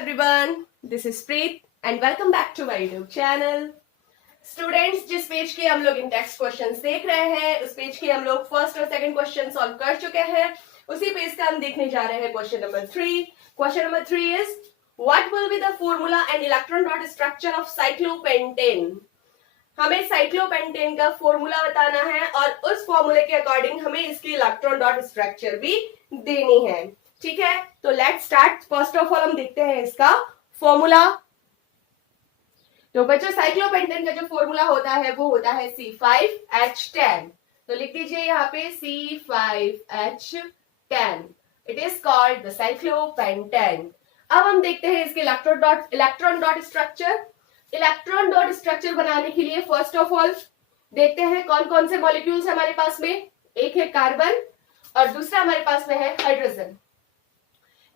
everyone, this is Preet and welcome back to my YouTube channel. Students, जिस page के हम लोग index questions देख रहे हैं उस पेज के हम लोग फर्स्ट और सेकंड क्वेश्चन सॉल्व कर चुके हैं। उसी पेज का हम देखने जा रहे हैं question number 3। Question number 3 is what will be the formula and electron dot structure of cyclopentane. हमें साइक्लोपेंटेन का फॉर्मूला बताना है और उस फॉर्मूले के अकॉर्डिंग हमें इसकी इलेक्ट्रॉन डॉट स्ट्रक्चर भी देनी है। ठीक है, तो let's start. First of all हम देखते हैं इसका फॉर्मूला। तो बच्चों, साइक्लोपेंटेन का जो फॉर्मूला होता है वो होता है C5H10। तो लिख दीजिए यहाँ पे C5H10। It is called the cyclopentane. अब हम देखते हैं इसके electron dot structure. Electron dot structure बनाने के लिए फर्स्ट ऑफ ऑल देखते हैं कौन कौन से मॉलिक्यूल्स हमारे पास में। एक है कार्बन और दूसरा हमारे पास में है हाइड्रोजन।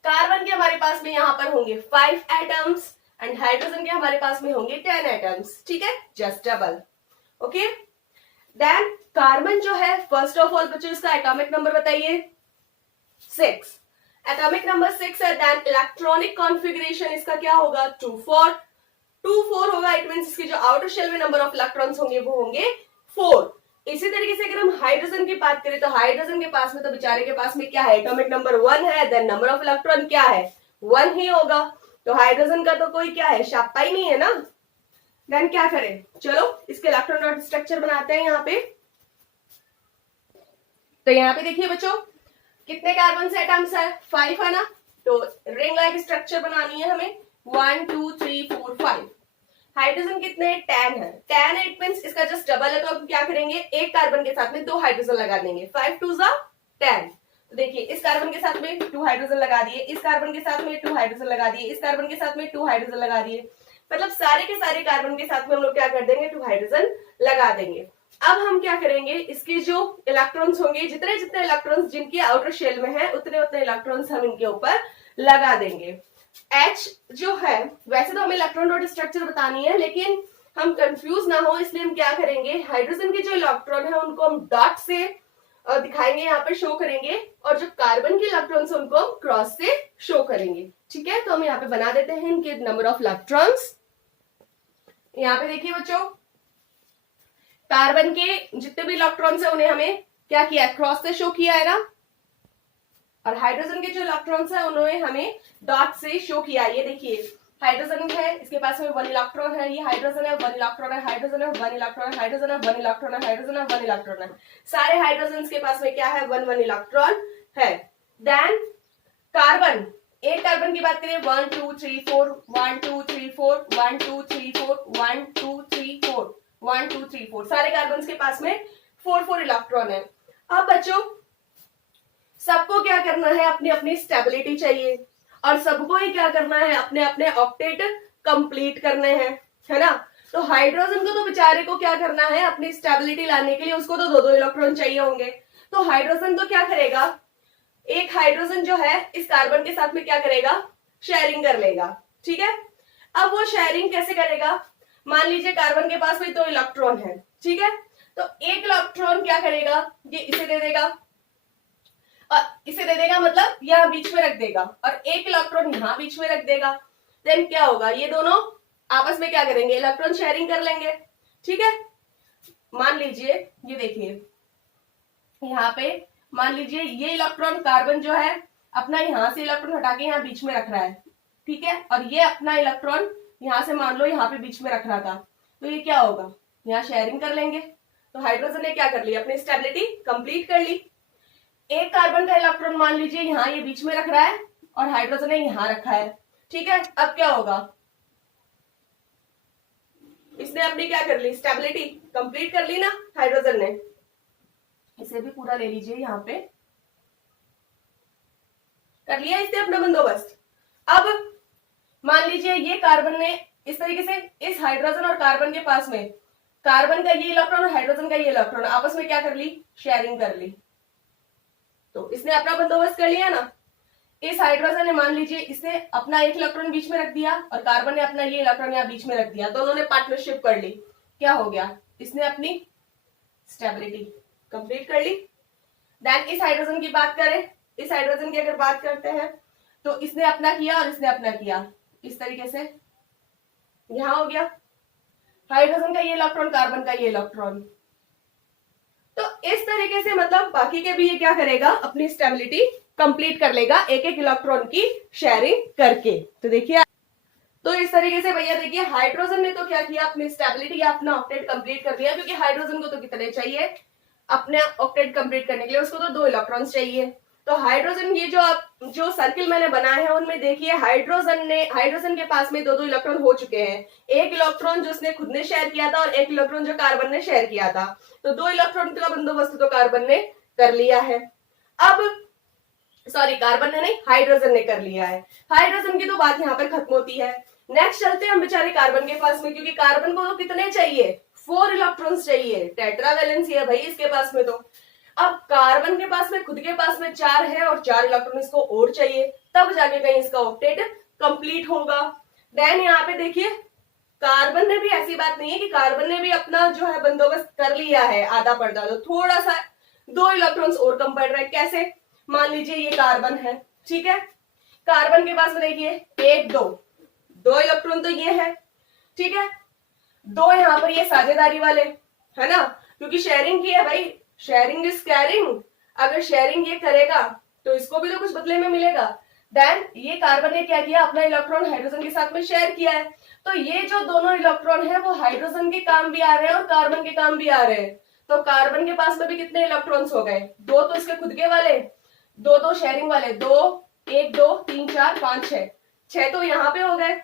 कार्बन के हमारे पास में यहाँ पर होंगे 5 एटम्स एंड हाइड्रोजन के हमारे पास में होंगे 10 एटम्स। ठीक है, just double. Okay, then carbon जो है फर्स्ट ऑफ ऑल बच्चों इसका एटॉमिक नंबर बताइए 6। एटॉमिक नंबर 6 है। देन इलेक्ट्रॉनिक कॉन्फ़िगरेशन इसका क्या होगा 2 4 होगा। इट मींस इसकी जो आउटर शेल में नंबर ऑफ इलेक्ट्रॉन्स होंगे वो होंगे 4। इसी तरीके से अगर हम हाइड्रोजन की बात करें तो हाइड्रोजन के पास में तो बेचारे के पास में क्या है, एटॉमिक नंबर 1 है। देन नंबर ऑफ इलेक्ट्रॉन क्या है 1 ही होगा। तो हाइड्रोजन का तो कोई क्या है, शापा ही नहीं है ना। देन क्या करें, चलो इसके इलेक्ट्रॉन डॉट स्ट्रक्चर बनाते हैं यहाँ पे। तो यहाँ पे देखिए बच्चों कितने कार्बन से एटम्स है 5 है ना। तो रिंग लाइक स्ट्रक्चर बनानी है हमें 1 2 3 4 5। हाइड्रोजन कितने 10 है। 10 इट मींस इसका जस्ट डबल है। तो अब क्या करेंगे, एक कार्बन के साथ में 2 हाइड्रोजन लगा देंगे। 5 2 10। तो देखिए इस कार्बन के साथ में 2 हाइड्रोजन लगा दिए, इस कार्बन के साथ में 2 हाइड्रोजन लगा दिए, इस कार्बन के साथ में 2 हाइड्रोजन लगा दिए। मतलब सारे के सारे कार्बन के साथ में हम लोग क्या कर देंगे 2 हाइड्रोजन लगा देंगे। अब हम क्या करेंगे, इसके जो इलेक्ट्रॉन्स होंगे, जितने जितने इलेक्ट्रॉन्स जिनकी आउटर शेल में है उतने उतने इलेक्ट्रॉन्स हम इनके ऊपर लगा देंगे। H जो है वैसे तो हमें इलेक्ट्रॉन डॉट स्ट्रक्चर बतानी है, लेकिन हम कंफ्यूज ना हो इसलिए हम क्या करेंगे, हाइड्रोजन के जो इलेक्ट्रॉन है उनको हम डॉट से दिखाएंगे, यहाँ पे शो करेंगे, और जो कार्बन के इलेक्ट्रॉन्स उनको हम क्रॉस से शो करेंगे। ठीक है, तो हम यहाँ पे बना देते हैं इनके नंबर ऑफ इलेक्ट्रॉन्स। यहाँ पे देखिए बच्चों कार्बन के जितने भी इलेक्ट्रॉन्स है उन्हें हमें क्या किया, क्रॉस से शो किया है ना। और हाइड्रोजन के जो इलेक्ट्रॉन्स है उन्होंने हमें डॉट से शो किया। ये देखिए हाइड्रोजन है, इसके पास में 1 इलेक्ट्रॉन है, ये हाइड्रोजन है 1 इलेक्ट्रॉन है, हाइड्रोजन है 1 इलेक्ट्रॉन है, हाइड्रोजन है 1 इलेक्ट्रॉन है, हाइड्रोजन है 1 इलेक्ट्रॉन है। सारे हाइड्रोजन के पास में क्या है 1 1 इलेक्ट्रॉन है। देन कार्बन, एक कार्बन की बात करें 1 2 3 4 1 2 3 4 1 2 3 4 1 2 3 4 1 2 3 4 सारे कार्बन के पास में 4 इलेक्ट्रॉन है। अब बच्चों सबको क्या करना है, अपनी अपनी स्टेबिलिटी चाहिए और सबको ही क्या करना है, अपने अपने ऑक्टेट कंप्लीट करने हैं, है ना। तो हाइड्रोजन को तो बेचारे को क्या करना है, अपनी स्टेबिलिटी लाने के लिए उसको तो 2 इलेक्ट्रॉन चाहिए होंगे। तो हाइड्रोजन तो क्या करेगा, एक हाइड्रोजन जो है इस कार्बन के साथ में क्या करेगा, शेयरिंग कर लेगा। ठीक है, अब वो शेयरिंग कैसे करेगा, मान लीजिए कार्बन के पास में 2 इलेक्ट्रॉन है। ठीक है, तो एक इलेक्ट्रॉन क्या करेगा, ये इसे दे देगा और इसे दे देगा, मतलब यहाँ बीच में रख देगा, और एक इलेक्ट्रॉन यहाँ बीच में रख देगा। देन क्या होगा, ये दोनों आपस में क्या करेंगे, इलेक्ट्रॉन शेयरिंग कर लेंगे। ठीक है, मान लीजिए ये देखिए यहाँ पे मान लीजिए ये इलेक्ट्रॉन कार्बन जो है अपना यहाँ से इलेक्ट्रॉन हटा के यहाँ बीच में रख रहा है। ठीक है, और ये अपना इलेक्ट्रॉन यहाँ से मान लो यहाँ पे बीच में रख रहा था, तो ये क्या होगा, यहाँ शेयरिंग कर लेंगे। तो हाइड्रोजन ने क्या कर लिया, अपनी स्टेबिलिटी कंप्लीट कर ली। एक कार्बन का इलेक्ट्रॉन मान लीजिए यहाँ ये बीच में रख रहा है और हाइड्रोजन ने यहाँ रखा है। ठीक है, अब क्या होगा, इसने अपनी क्या कर ली, स्टेबिलिटी कंप्लीट कर ली ना हाइड्रोजन ने। इसे भी पूरा ले लीजिए, यहाँ पे कर लिया इसने अपना बंदोबस्त। अब मान लीजिए ये कार्बन ने इस तरीके से इस हाइड्रोजन और कार्बन के पास में कार्बन का ये इलेक्ट्रॉन और हाइड्रोजन का ये इलेक्ट्रॉन आपस में क्या कर ली, शेयरिंग कर ली। तो इसने अपना बंदोबस्त कर लिया ना। इस हाइड्रोजन ने मान लीजिए इसने अपना एक इलेक्ट्रॉन बीच में रख दिया और कार्बन ने अपना ये इलेक्ट्रॉन यहाँ बीच में रख दिया, दोनों ने पार्टनरशिप कर ली। क्या हो गया, इसने अपनी स्टेबिलिटी कंप्लीट कर ली। देन इस हाइड्रोजन की बात करें, इस हाइड्रोजन की अगर बात करते हैं तो इसने अपना किया और इसने अपना किया। इस तरीके से यहां हो गया हाइड्रोजन का ये इलेक्ट्रॉन, कार्बन का ये इलेक्ट्रॉन। तो इस तरीके से मतलब बाकी के भी ये क्या करेगा, अपनी स्टेबिलिटी कंप्लीट कर लेगा एक एक इलेक्ट्रॉन की शेयरिंग करके। तो देखिए, तो इस तरीके से भैया देखिए हाइड्रोजन ने तो क्या किया, अपनी स्टेबिलिटी या अपना ऑक्टेट कंप्लीट कर दिया, क्योंकि हाइड्रोजन को तो कितने चाहिए अपने ऑक्टेट कंप्लीट करने के लिए, उसको तो 2 इलेक्ट्रॉन्स चाहिए। तो हाइड्रोजन ये जो सर्किल मैंने बनाए हैं उनमें देखिए हाइड्रोजन के पास में 2 इलेक्ट्रॉन हो चुके हैं। एक इलेक्ट्रॉन जो उसने खुद ने शेयर किया था और एक इलेक्ट्रॉन जो कार्बन ने शेयर किया था। तो 2 इलेक्ट्रॉन का बंदोबस्त तो कार्बन ने कर लिया है। अब सॉरी, कार्बन ने नहीं, हाइड्रोजन ने कर लिया है। हाइड्रोजन की तो बात यहाँ पर खत्म होती है। नेक्स्ट चलते हैं हम बेचारे कार्बन के पास में, क्योंकि कार्बन को तो कितने चाहिए, 4 इलेक्ट्रॉन्स चाहिए, टेट्रावैलेंसी है भाई इसके पास में। तो अब कार्बन के पास में खुद के पास में 4 है और 4 इलेक्ट्रॉन इसको और चाहिए, तब जाके कहीं इसका ऑक्टेट कंप्लीट होगा। देन यहाँ पे देखिए कार्बन ने भी, ऐसी बात नहीं है कि कार्बन ने भी अपना जो है बंदोबस्त कर लिया है आधा पर्दा, तो थोड़ा सा 2 इलेक्ट्रॉन्स और कम पड़ रहा है। कैसे, मान लीजिए ये कार्बन है, ठीक है, कार्बन के पास में देखिए 1 2 इलेक्ट्रॉन तो ये है, ठीक है, 2 यहाँ पर ये साझेदारी वाले है ना, क्योंकि शेयरिंग की है भाई, शेयरिंग इज कैरिंग। अगर शेयरिंग ये करेगा तो इसको भी तो कुछ बदले में मिलेगा। देन ये कार्बन ने क्या किया, अपना इलेक्ट्रॉन हाइड्रोजन के साथ में शेयर किया है। तो ये जो दोनों इलेक्ट्रॉन है वो हाइड्रोजन के काम भी आ रहे हैं और कार्बन के काम भी आ रहे हैं। तो कार्बन के पास में भी कितने इलेक्ट्रॉन्स हो गए, 2 तो इसके खुद के वाले, 2 शेयरिंग वाले, 2 1 2 3 4 5 6 तो यहाँ पे हो गए।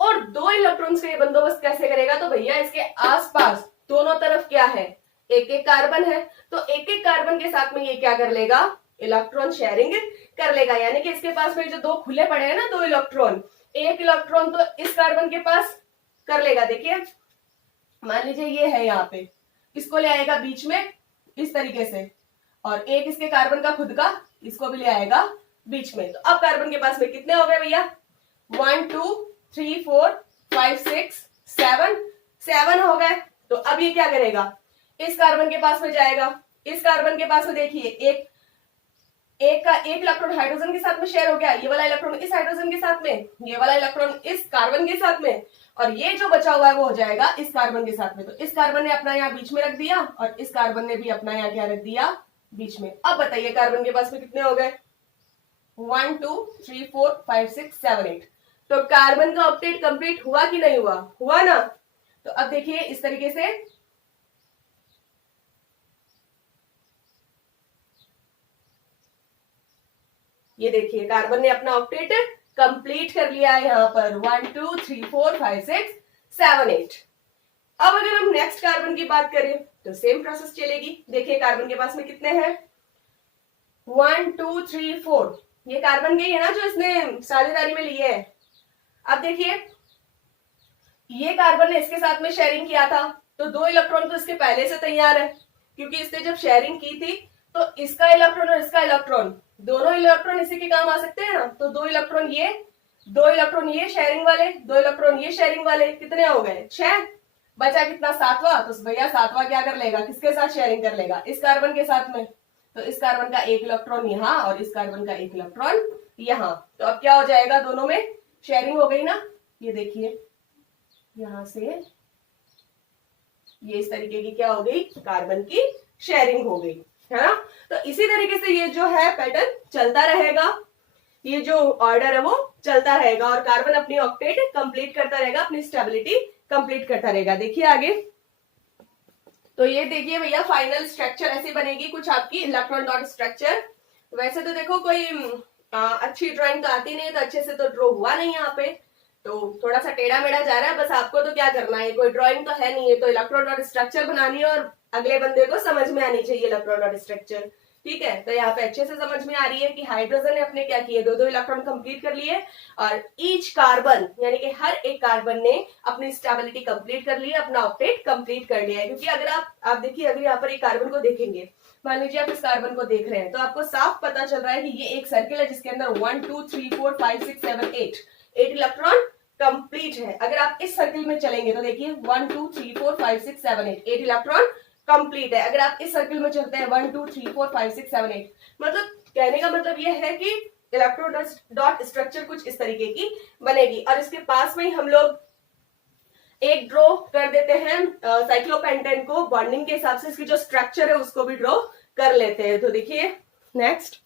और 2 इलेक्ट्रॉन्स का ये बंदोबस्त कैसे करेगा, तो भैया इसके आसपास दोनों तरफ क्या है, एक एक कार्बन है। तो एक एक कार्बन के साथ में ये क्या कर लेगा, इलेक्ट्रॉन शेयरिंग कर लेगा। यानी कि इसके पास में जो 2 खुले पड़े हैं ना 2 इलेक्ट्रॉन, एक इलेक्ट्रॉन तो इस कार्बन के पास कर लेगा। देखिए मान लीजिए ये है यहाँ पे, इसको ले आएगा बीच में इस तरीके से, और एक इसके कार्बन का खुद का, इसको भी ले आएगा बीच में। तो अब कार्बन के पास में कितने हो गए भैया, 1 2 3 4 5 6 7 हो गए। तो अब ये क्या करेगा, इस कार्बन के पास में जाएगा, इस कार्बन के पास में देखिए एक इलेक्ट्रॉन हाइड्रोजन के साथ में शेयर हो गया, ये वाला इलेक्ट्रॉन इस हाइड्रोजन के साथ में, ये वाला इलेक्ट्रॉन इस कार्बन के साथ में, और ये जो बचा हुआ है वो हो जाएगा इस कार्बन के साथ में। तो इस कार्बन ने अपना यहाँ बीच में रख दिया और इस कार्बन ने भी अपना यहाँ क्या रख दिया, बीच में। अब बताइए कार्बन के पास में कितने हो गए, 1 2 3 4 5 6 7 8। तो कार्बन का ऑक्टेट कंप्लीट हुआ कि नहीं हुआ, हुआ ना। तो अब देखिए इस तरीके से ये देखिए कार्बन ने अपना ऑक्टेट कंप्लीट कर लिया है यहाँ पर 1 2 3 4 5 6 7 8। अब अगर हम नेक्स्ट कार्बन की बात करें तो सेम प्रोसेस चलेगी। देखिए कार्बन के पास में कितने हैं, 1 2 3 4, ये कार्बन के है ना जो इसने साझेदारी में लिए है। अब देखिए ये कार्बन ने इसके साथ में शेयरिंग किया था, तो 2 इलेक्ट्रॉन तो इसके पहले से तैयार है, क्योंकि इसने जब शेयरिंग की थी तो इसका इलेक्ट्रॉन और इसका इलेक्ट्रॉन, दोनों इलेक्ट्रॉन इसी के काम आ सकते हैं ना। तो 2 इलेक्ट्रॉन ये शेयरिंग वाले, 2 इलेक्ट्रॉन ये शेयरिंग वाले, कितने हो गए 6, बचा कितना 7वां। तो भैया 7वां क्या कर लेगा, किसके साथ शेयरिंग कर लेगा, इस कार्बन के साथ में। तो इस कार्बन का 1 इलेक्ट्रॉन यहाँ और इस कार्बन का 1 इलेक्ट्रॉन यहाँ। तो अब क्या हो जाएगा, दोनों में शेयरिंग हो गई ना। ये देखिए यहां से ये इस तरीके की क्या हो गई, कार्बन की शेयरिंग हो गई, है ना। तो इसी तरीके से ये जो है पैटर्न चलता रहेगा, ये जो ऑर्डर है वो चलता रहेगा और कार्बन अपनी ऑक्टेट कंप्लीट करता रहेगा, अपनी स्टेबिलिटी कंप्लीट करता रहेगा। देखिए आगे, तो ये देखिए भैया फाइनल स्ट्रक्चर ऐसी बनेगी कुछ आपकी इलेक्ट्रॉन डॉट स्ट्रक्चर। वैसे तो देखो कोई अच्छी ड्राइंग तो आती नहीं है, तो अच्छे से तो ड्रॉ हुआ नहीं यहाँ पे, तो थोड़ा सा टेढ़ा मेढ़ा जा रहा है। बस आपको तो क्या करना है, कोई ड्राइंग तो है नहीं है, तो इलेक्ट्रॉन डॉट स्ट्रक्चर बनानी है और अगले बंदे को समझ में आनी चाहिए इलेक्ट्रॉन डॉट स्ट्रक्चर, ठीक है। तो यहाँ पे अच्छे से समझ में आ रही है कि हाइड्रोजन ने अपने क्या किए, 2 इलेक्ट्रॉन कंप्लीट कर लिए और ईच कार्बन यानी कि हर एक कार्बन ने अपनी स्टेबिलिटी कंप्लीट कर ली है, अपना ऑक्टेट कंप्लीट कर लिया है। क्योंकि अगर आप देखिए, अगर यहाँ पर एक कार्बन को देखेंगे, मान लीजिए आप इस कार्बन को देख रहे हैं, तो आपको साफ पता चल रहा है कि ये एक सर्किल है जिसके अंदर 1 2 3 4 5 6 7 8 इलेक्ट्रॉन कंप्लीट है। अगर आप इस सर्किल में चलेंगे तो देखिए 1 2 3 4 5 6 7 8 इलेक्ट्रॉन कंप्लीट है। अगर आप इस सर्किल में चलते हैं 1 2 3 4 5 6 7 8, मतलब कहने का मतलब ये है कि इलेक्ट्रो डॉट स्ट्रक्चर कुछ इस तरीके की बनेगी। और इसके पास में ही हम लोग एक ड्रॉ कर देते हैं साइक्लोपेंटेन को, बॉन्डिंग के हिसाब से इसकी जो स्ट्रक्चर है उसको भी ड्रॉ कर लेते हैं। तो देखिए नेक्स्ट,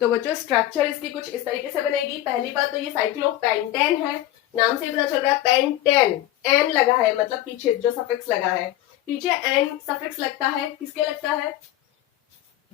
तो बच्चों स्ट्रक्चर इसकी कुछ इस तरीके से बनेगी। पहली बात तो ये साइक्लोपेंटेन है, नाम से ही पता चल रहा है पेंटेन, एन लगा है, मतलब पीछे जो सफिक्स लगा है, पीछे एन सफिक्स लगता है, किसके लगता है,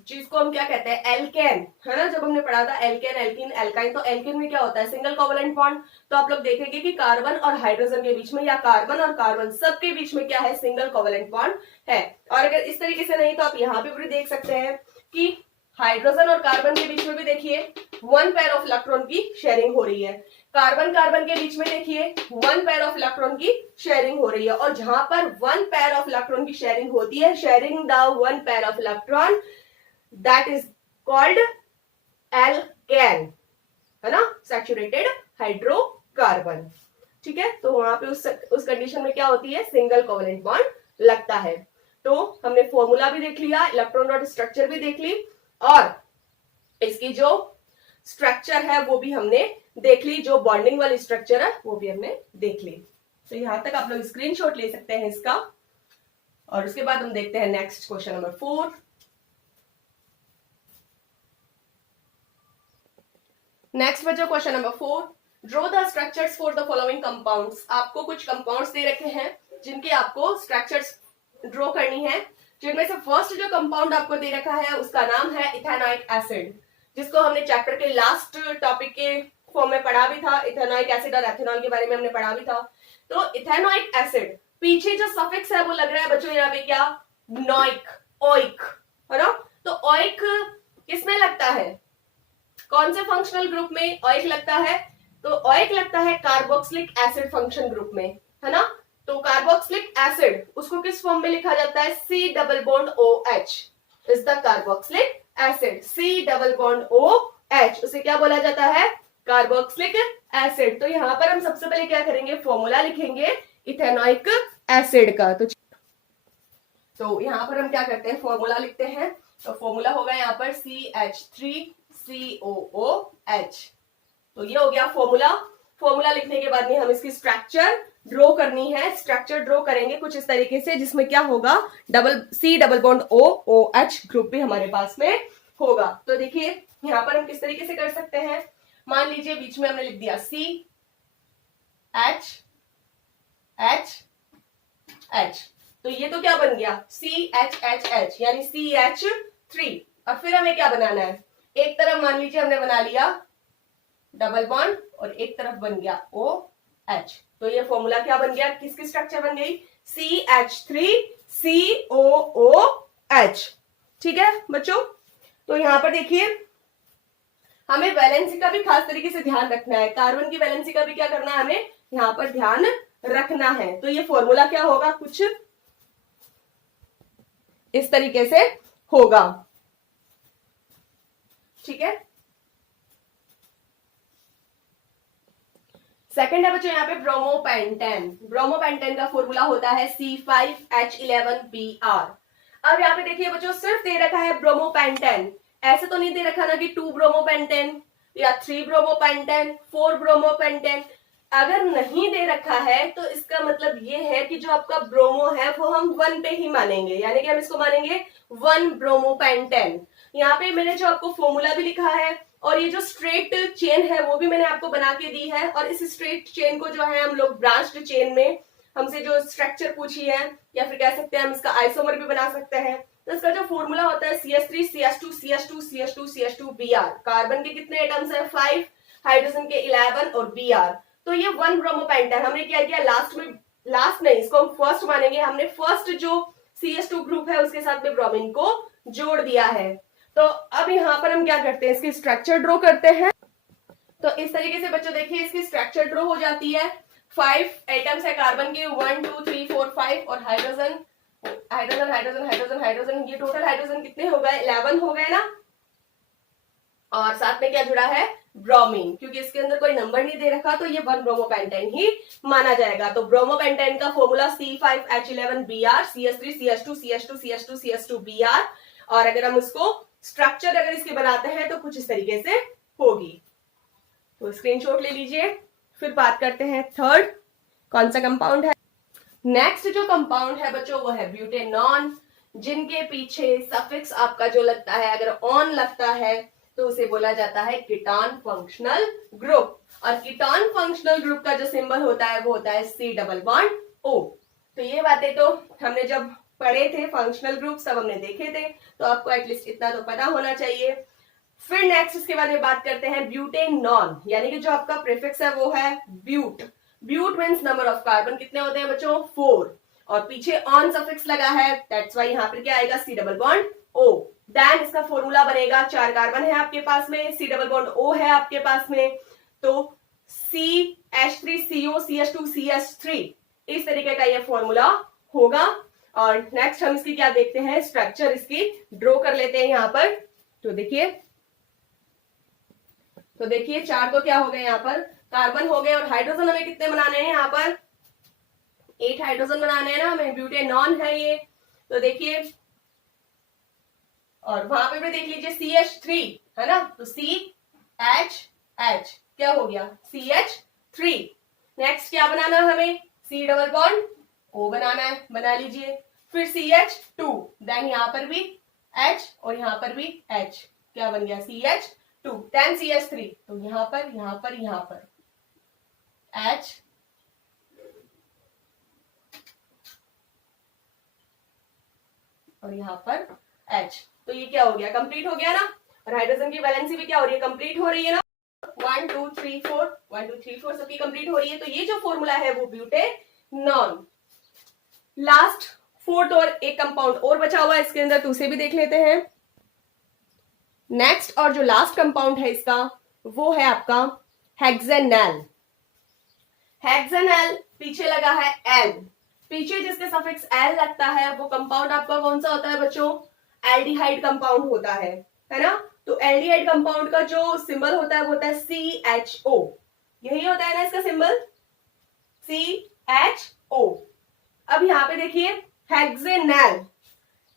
जिसको हम क्या कहते हैं, एल्केन, है ना। जब हमने पढ़ा था एल्केन, एल्किन, एल्काइन, तो एल्किन में क्या होता है, सिंगल कोवलेंट बॉन्ड। तो आप लोग देखेंगे कि कार्बन और हाइड्रोजन के बीच में, या कार्बन और कार्बन सबके बीच में क्या है, सिंगल कोवलेंट बॉन्ड है। और अगर इस तरीके से नहीं तो आप यहाँ पे भी देख सकते हैं कि हाइड्रोजन और कार्बन के बीच में भी देखिए वन पेयर ऑफ इलेक्ट्रॉन की शेयरिंग हो रही है। कार्बन कार्बन के बीच में देखिए वन पेयर ऑफ इलेक्ट्रॉन की शेयरिंग हो रही है। और जहां पर वन पेयर ऑफ इलेक्ट्रॉन की शेयरिंग होती है, sharing the one pair of electron, that is called alkane, है ना, सैचुरेटेड हाइड्रोकार्बन। ठीक है, तो वहां पे उस कंडीशन में क्या होती है, सिंगल कोवलेंट बॉन्ड लगता है। तो हमने फॉर्मूला भी देख लिया, इलेक्ट्रॉन डॉट स्ट्रक्चर भी देख ली, और इसकी जो स्ट्रक्चर है वो भी हमने देख ली, जो बॉन्डिंग वाली स्ट्रक्चर है वो भी हमने देख ली। तो यहां तक आप लोग स्क्रीनशॉट ले सकते हैं इसका। और उसके बाद हम देखते हैं नेक्स्ट क्वेश्चन नंबर 4। नेक्स्ट बच्चों question number 4, draw the structures for the following compounds. आपको कुछ कंपाउंड्स दे रखे हैं जिनके आपको स्ट्रक्चर्स ड्रॉ करनी है, जिनमें से फर्स्ट जो कंपाउंड आपको दे रखा है उसका नाम है इथेनॉइक एसिड, जिसको हमने चैप्टर के लास्ट टॉपिक के फॉर्म में पढ़ा भी था। इथेनॉइक एसिड और एथेनॉल के बारे में हमने पढ़ा भी था। तो इथेनॉइक एसिड, पीछे जो सफिक्स है वो लग रहा है बच्चों यहाँ पे क्या, नॉइक, ओइक, है ना। तो ओइक किसमें लगता है, कौन से फंक्शनल ग्रुप में ओइक लगता है, तो ओइक लगता है कार्बोक्सिलिक एसिड फंक्शन ग्रुप में, है ना। तो कार्बोक्सिलिक एसिड उसको किस फॉर्म में लिखा जाता है, C double bond OH is the carboxylic acid. C double bond OH उसे क्या बोला जाता है, कार्बोक्सिलिक एसिड। तो यहां पर हम सबसे पहले क्या करेंगे, फॉर्मूला लिखेंगे इथेनॉइक एसिड का। तो यहां पर हम क्या करते हैं, फॉर्मूला लिखते हैं। तो फॉर्मूला होगा यहाँ पर CH3COOH। तो ये हो गया फॉर्मूला। फॉर्मूला लिखने के बाद में हम इसकी स्ट्रक्चर ड्रॉ करनी है। स्ट्रक्चर ड्रॉ करेंगे कुछ इस तरीके से, जिसमें क्या होगा, C double bond OH group भी हमारे पास में होगा। तो देखिए यहां पर हम किस तरीके से कर सकते हैं, मान लीजिए बीच में हमने लिख दिया CH, तो ये तो क्या बन गया, CHHH यानी CH3। और फिर हमें क्या बनाना है, एक तरफ मान लीजिए हमने बना लिया डबल बॉन्ड और एक तरफ बन गया OH। तो ये फॉर्मूला क्या बन गया, किसकी स्ट्रक्चर बन गई, CH3COOH। ठीक है बच्चों, तो यहां पर देखिए हमें वैलेंसी का भी खास तरीके से ध्यान रखना है, कार्बन की वैलेंसी का भी क्या करना है, हमें यहां पर ध्यान रखना है। तो ये फॉर्मूला क्या होगा, कुछ इस तरीके से होगा। ठीक है, सेकंड है बच्चों यहाँ पे ब्रोमोपेंटेन। ब्रोमोपेंटेन का फॉर्मूला होता है C5H11Br। अब यहाँ पे देखिए बच्चों सिर्फ दे रखा है ब्रोमोपेंटेन, ऐसे तो नहीं दे रखा ना कि 2 ब्रोमोपेंटेन या 3 ब्रोमोपेंटेन, 4 ब्रोमोपेंटेन। अगर नहीं दे रखा है तो इसका मतलब ये है कि जो आपका ब्रोमो है वो हम 1 पे ही मानेंगे, यानी कि हम इसको मानेंगे 1 ब्रोमोपेंटेन। यहाँ पे मैंने जो आपको फॉर्मूला भी लिखा है और ये जो स्ट्रेट चेन है वो भी मैंने आपको बना के दी है। और इस स्ट्रेट चेन को जो है हम लोग ब्रांच्ड चेन में हमसे जो स्ट्रक्चर पूछी है, या फिर कह सकते हैं हम इसका आइसोमर भी बना सकते हैं। तो इसका जो फॉर्मूला होता है CH3 CH2 CH2 CH2 CH2 Br। Carbon के कितने एटम्स है, 5, हाइड्रोजन के 11 और Br। तो ये 1 ब्रोमोपेंटेन। हमने क्या किया, लास्ट में, लास्ट नहीं, इसको हम फर्स्ट मानेंगे, हमने फर्स्ट जो CH2 ग्रुप है उसके साथ में ब्रोमीन को जोड़ दिया है। तो अब यहां पर हम क्या करते हैं, इसकी स्ट्रक्चर ड्रॉ करते हैं। तो इस तरीके से बच्चों देखिए इसकी स्ट्रक्चर ड्रॉ हो जाती है। 5 एटम्स है कार्बन के, 1 2 3 4 5, और hydrogen hydrogen hydrogen hydrogen hydrogen, ये टोटल हाइड्रोजन कितने हो गए, 11 हो गए ना। और साथ में क्या जुड़ा है, ब्रोमीन, क्योंकि इसके अंदर कोई नंबर नहीं दे रखा तो ये 1 ब्रोमोपेंटेन ही माना जाएगा। तो ब्रोमोपेंटेन का formula C5H11Br, CH3 CH2 CH2 CH2 CH2 Br। और अगर हम उसको स्ट्रक्चर अगर इसके बनाते हैं तो कुछ इस तरीके से होगी। तो स्क्रीनशॉट ले लीजिए। फिर बात करते हैं थर्ड, कौन सा कंपाउंड है। नेक्स्ट जो कंपाउंड है बच्चों वो है ब्यूटेनॉन, जिनके पीछे सफिक्स आपका जो लगता है, अगर ऑन लगता है तो उसे बोला जाता है कीटोन फंक्शनल ग्रुप। और कीटोन फंक्शनल ग्रुप का जो सिंबल होता है वो होता है C डबल बॉन्ड O। तो ये बातें तो हमने जब पढ़े थे फंक्शनल ग्रुप सब हमने देखे थे, तो आपको एटलीस्ट इतना तो पता होना चाहिए। फिर नेक्स्ट इसके बारे में बात करते हैं ब्यूटेनॉन, यानी कि जो आपका प्रीफिक्स है वो है but. But means number of carbon कितने होते हैं बच्चों, 4, और पीछे ऑन सफिक्स लगा है, दैट्स वाई यहाँ पर क्या आएगा, C double bond O। Then इसका फॉर्मूला बनेगा, 4 कार्बन है आपके पास में, C डबल बॉन्ड O है आपके पास में, तो CH3CO CH2CH3 इस तरीके का ये फॉर्मूला होगा। और नेक्स्ट हम इसकी क्या देखते हैं, स्ट्रक्चर इसकी ड्रॉ कर लेते हैं यहाँ पर। तो देखिए 4 तो क्या हो गए यहाँ पर, कार्बन हो गए, और हाइड्रोजन हमें कितने बनाने हैं यहाँ पर, 8 हाइड्रोजन बनाने हैं ना हमें, ब्यूटेनॉन है ये। तो देखिए, और वहां पे भी देख लीजिए CH3 है ना, तो CHH क्या हो गया, CH3। नेक्स्ट क्या बनाना है हमें, C डबल बॉन्ड O बनाना है, बना लीजिए। फिर CH2, देन यहां पर भी H और यहां पर भी H, क्या बन गया, CH2। देन CH3, तो यहां पर H और यहां पर H, तो ये क्या हो गया, कंप्लीट हो गया ना। और हाइड्रोजन की वैलेंसी भी क्या हो रही है, कंप्लीट हो रही है ना, 1 2 3 4 सबकी कंप्लीट हो रही है। तो ये जो फॉर्मूला है वो ब्यूटेनॉन। लास्ट फोर्थ और एक कंपाउंड और बचा हुआ है इसके अंदर, तो उसे भी देख लेते हैं। नेक्स्ट और जो लास्ट कंपाउंड है इसका वो है आपका हेक्सेनल। हेक्सेनल पीछे लगा है L, पीछे जिसके सफिक्स L लगता है वो कंपाउंड आपका कौन सा होता है बच्चों, एल्डिहाइड कंपाउंड होता है ना। तो एल्डिहाइड कंपाउंड का जो सिंबल होता है वो होता है CHO, यही होता है ना इसका सिंबल, CHO। अब यहाँ पे देखिए हेक्सेनल,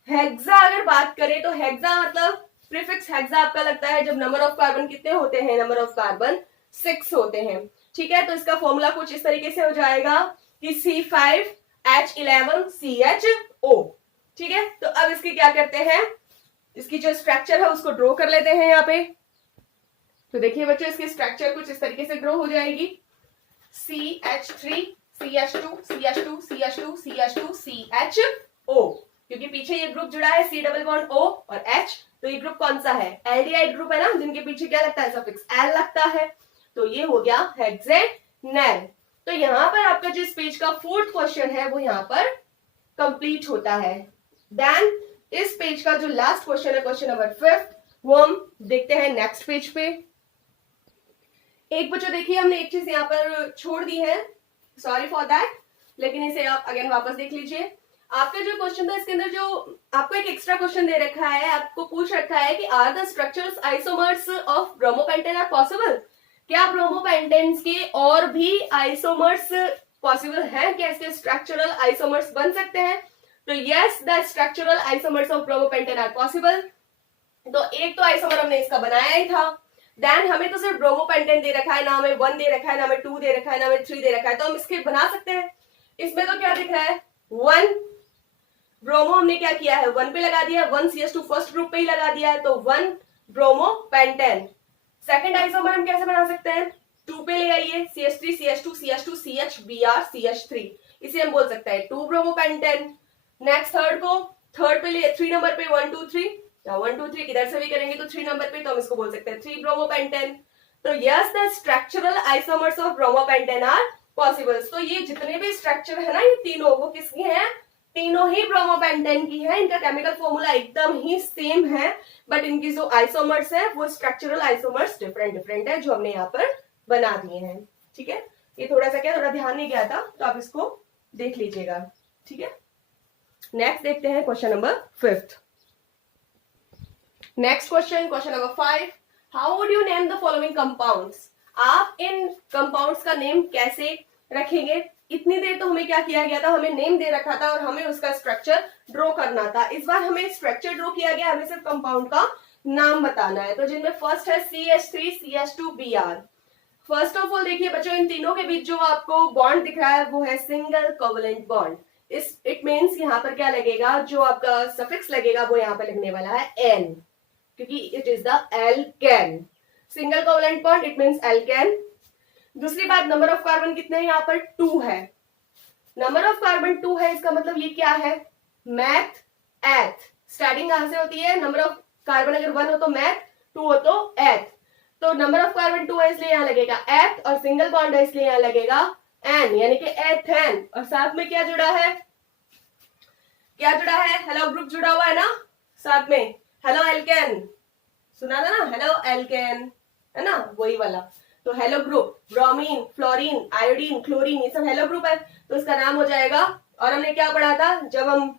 हेक्सा अगर बात करें तो हेक्सा मतलब प्रीफिक्स हेक्सा आपका लगता है जब नंबर ऑफ कार्बन कितने होते हैं, नंबर ऑफ कार्बन 6 होते हैं, ठीक है। तो इसका फॉर्मूला कुछ इस तरीके से हो जाएगा कि C5H11CHO, ठीक है। तो अब इसकी क्या करते हैं, इसकी जो स्ट्रक्चर है उसको ड्रॉ कर लेते हैं यहाँ पे। तो देखिए बच्चों इसकी स्ट्रक्चर कुछ इस तरीके से ड्रॉ हो जाएगी, CH3 CH2 CH2 CH2 CH2 CHO, क्योंकि पीछे ये ग्रुप जुड़ा है C डबल बॉन्ड O और H, तो ये ग्रुप कौन सा है, एल्डिहाइड ग्रुप है ना, जिनके पीछे क्या लगता है, सफिक्स L लगता है। तो ये हो गया हेक्सेनल। तो यहाँ पर आपका जो इस पेज का फोर्थ क्वेश्चन है वो यहाँ पर कंप्लीट होता है। देन इस पेज का जो लास्ट क्वेश्चन है, क्वेश्चन नंबर 5, वो हम देखते हैं नेक्स्ट पेज पे। एक बच्चों देखिए हमने एक चीज यहाँ पर छोड़ दी है, सॉरी फॉर दैट, लेकिन इसे आप अगेन वापस देख लीजिए। आपका जो क्वेश्चन था इसके अंदर जो आपको एक एक्स्ट्रा क्वेश्चन दे रखा है, आपको पूछ रखा है कि are the structures isomers of bromopentane are possible, क्या ब्रोमोपेंटेन्स के और भी आइसोमर्स पॉसिबल है, क्या इसके स्ट्रक्चरल आइसोमर्स बन सकते हैं। तो yes, the structural isomers of bromopentane are possible. तो एक तो आइसोमर हमने इसका बनाया ही था। देन हमें तो सिर्फ ब्रोमोपेंटेन दे रखा है, ना हमें 1 दे रखा है, ना हमें 2 दे रखा है, ना हमें 3 दे रखा है, तो हम इसके बना सकते हैं। इसमें तो क्या दिख रहा है, 1 ब्रोमो हमने क्या किया है, 1 पे लगा दिया, 1 CH2 फर्स्ट ग्रुप पे ही लगा दिया है, तो 1 ब्रोमोपेंटेन। सेकंड आइसोमर हम कैसे बना सकते हैं, 2 पे ले आइए, CH3 CH2 CH2 CHBr CH3, इसे हम बोल सकते हैं 2 ब्रोमोपेंटेन। नेक्स्ट थर्ड पे ले, 3 नंबर पे 1 2 3, 1 2 3 किधर से भी करेंगे तो 3 नंबर पे, तो हम इसको बोल सकते हैं 3 ब्रोमोपेंटेन। तो yes, the structural isomers of bromopentane are possible. तो ये जितने भी स्ट्रक्चर है ना, ये तीनों वो किसकी हैं, तीनों ही ब्रोमोपेंटेन की है। इनका केमिकल फॉर्मूला एकदम ही सेम है, बट इनकी जो आइसोमर्स है वो स्ट्रक्चरल आइसोमर्स डिफरेंट है, जो हमने यहाँ पर बना दिए हैं, ठीक है। ये थोड़ा ध्यान नहीं गया था, तो आप इसको देख लीजिएगा, ठीक है। नेक्स्ट देखते हैं question number 5। Next question number 5, how would you name the following compounds. आप इन कंपाउंड्स का नेम कैसे रखेंगे। इतनी देर तो हमें क्या किया गया था, हमें नेम दे रखा था और हमें उसका स्ट्रक्चर ड्रॉ करना था। इस बार हमें स्ट्रक्चर ड्रॉ किया गया, हमें सिर्फ कंपाउंड का नाम बताना है। तो जिनमें फर्स्ट है CH3 CH2Br। First of all देखिए बच्चों, इन तीनों के बीच जो आपको बॉन्ड दिख रहा है वो है single covalent bond. It means यहाँ पर क्या लगेगा, जो आपका सफिक्स लगेगा वो यहाँ पर लगने वाला है N, क्योंकि it is the alkane. Single covalent bond it means alkane. दूसरी बात, नंबर ऑफ कार्बन कितने हैं, यहाँ पर 2 है। नंबर ऑफ कार्बन 2 है, इसका मतलब ये क्या है, मैथ एथ। स्टार्टिंग कहां से होती है, नंबर ऑफ कार्बन अगर 1 हो तो मैथ, 2 हो तो एथ। तो नंबर ऑफ कार्बन 2 है इसलिए यहां लगेगा एथ, और सिंगल बॉन्ड है इसलिए यहां लगेगा एन, यानी कि एथेन। और साथ में क्या जुड़ा है, क्या जुड़ा है, हेलो ग्रुप जुड़ा हुआ है ना साथ में, हेलो एल्केन सुना था ना, हेलो एल्केन है ना, वही वाला। तो hello group, bromine, fluorine, iodine, chlorine, ये सब हेलो ग्रुप है, तो इसका नाम हो जाएगा। और हमने क्या पढ़ा था, जब हम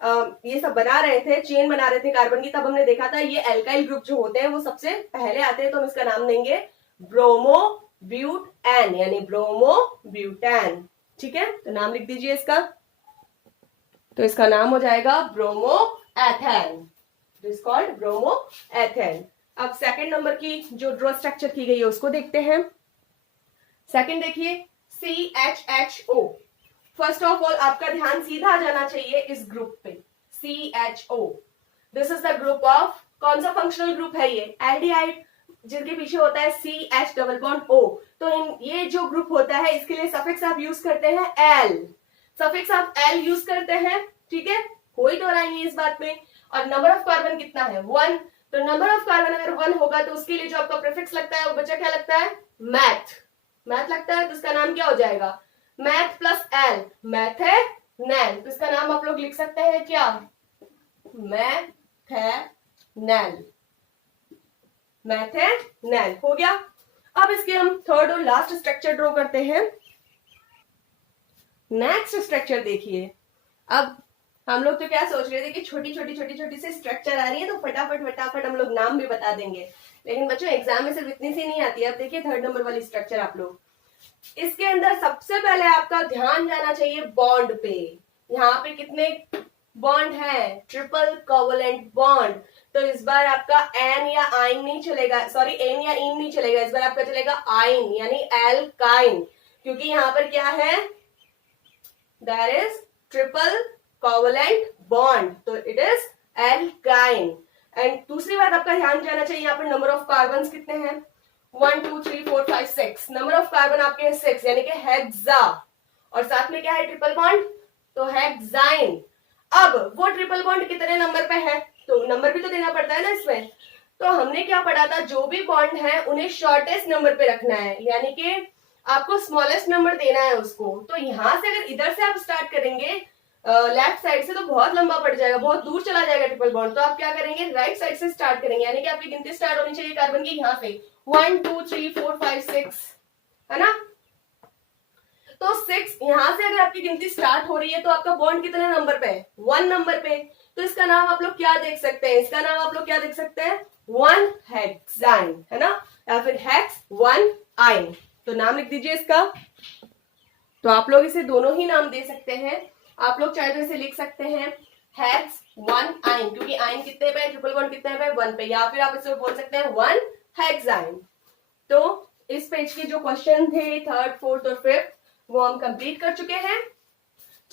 ये सब बना रहे थे, चेन बना रहे थे कार्बन की, तब हमने देखा था ये एल्काइल ग्रुप जो होते हैं वो सबसे पहले आते हैं, तो हम इसका नाम देंगे ब्रोमो ब्यूटेन, यानी ब्रोमो ब्यूटेन। ठीक है, तो नाम लिख दीजिए इसका, तो इसका नाम हो जाएगा bromo ethane, this called bromo ethane. अब सेकंड नंबर की जो ड्रॉ स्ट्रक्चर की गई है उसको देखते हैं। सेकंड देखिए CHHO। फर्स्ट ऑफ ऑल आपका ध्यान सीधा जाना चाहिए इस ग्रुप पे, CHO। This is the group of, कौन सा फंक्शनल ग्रुप है ये, एल्डिहाइड, जिनके पीछे होता है CH डबल बॉन्ड O। तो ये जो ग्रुप होता है इसके लिए सफिक्स आप यूज करते हैं L, सफिक्स आप L यूज करते हैं। ठीक है, कोई दोहराई नहीं इस बात में। और नंबर ऑफ कार्बन कितना है, 1। तो नंबर ऑफ कार्बन अगर 1 होगा तो उसके लिए जो आपका प्रीफिक्स लगता है वो बच्चा क्या लगता है, मैथ, मैथ लगता है, तो इसका नाम क्या हो जाएगा, मैथ प्लस एल, मैथेनैल। तो इसका नाम आप लोग लिख सकते हैं क्या, मैथेनैल, मैथेनैल हो गया। अब इसके हम थर्ड और लास्ट स्ट्रक्चर ड्रॉ करते हैं। नेक्स्ट स्ट्रक्चर देखिए, अब हम लोग तो क्या सोच रहे थे कि छोटी छोटी से स्ट्रक्चर आ रही है तो फटाफट हम लोग नाम भी बता देंगे, लेकिन बच्चों एग्जाम में सिर्फ इतनी सी नहीं आती है। अब देखिए थर्ड नंबर वाली स्ट्रक्चर, आप लोग इसके अंदर सबसे पहले आपका ध्यान जाना चाहिए बॉन्ड पे। यहाँ पे कितने बॉन्ड है, ट्रिपल कोवलेंट बॉन्ड। तो इस बार आपका एन या आइन नहीं चलेगा, सॉरी एन या इन नहीं चलेगा, इस बार आपका चलेगा आइन यानी एल्काइन, क्योंकि यहाँ पर क्या है, there is triple covalent bond, तो इट इज एल्काइन। एंड दूसरी बात आपका ध्यान जाना चाहिए, यहाँ पर नंबर ऑफ कार्बन कितने हैं, 1 2 3 4 5 6। नंबर ऑफ कार्बन आपके है 6, यानी कि हेक्सा। और साथ में क्या है, ट्रिपल बॉन्ड, तो हेक्साइन। अब वो ट्रिपल बॉन्ड कितने नंबर पे है, तो नंबर भी तो देना पड़ता है ना इसमें। तो हमने क्या पढ़ा था, जो भी बॉन्ड है उन्हें शॉर्टेस्ट नंबर पे रखना है, यानी कि आपको स्मॉलेस्ट नंबर देना है उसको। तो यहां से अगर इधर से आप स्टार्ट करेंगे लेफ्ट साइड से, तो बहुत लंबा पड़ जाएगा, बहुत दूर चला जाएगा ट्रिपल बॉन्ड। तो आप क्या करेंगे, राइट साइड से स्टार्ट करेंगे, यानी कि आपकी गिनती स्टार्ट होनी चाहिए कार्बन की यहाँ से, 1 2 3 4 5 6, है ना। तो 6 यहां से अगर आपकी गिनती स्टार्ट हो रही है तो आपका बॉन्ड कितने नंबर पे है, 1 नंबर पे। तो इसका नाम आप लोग क्या देख सकते हैं, इसका नाम आप लोग क्या देख सकते हैं, 1 हेक्साइन, है ना, या फिर हेक्स 1 आइन। तो नाम लिख दीजिए इसका। तो आप लोग इसे दोनों ही नाम दे सकते हैं, आप लोग चाहे तो इसे लिख सकते हैं हेक्स 1 आइन, क्योंकि आइन कितने पे है, ट्रिपल बॉन्ड कितने पे, 1 पे, या फिर आप इसे बोल सकते हैं 1 हेक्साइन। तो इस पेज के जो क्वेश्चन थे थर्ड, फोर्थ और फिफ्थ वो हम कंप्लीट कर चुके हैं।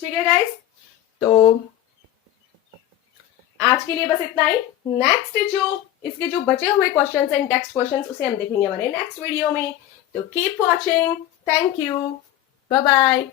ठीक है गाइस, तो आज के लिए बस इतना ही। नेक्स्ट जो इसके जो बचे हुए क्वेश्चंस हैं, टेक्स्ट क्वेश्चंस, उसे हम देखेंगे हमारे नेक्स्ट वीडियो में। तो keep watching, thank you, bye bye.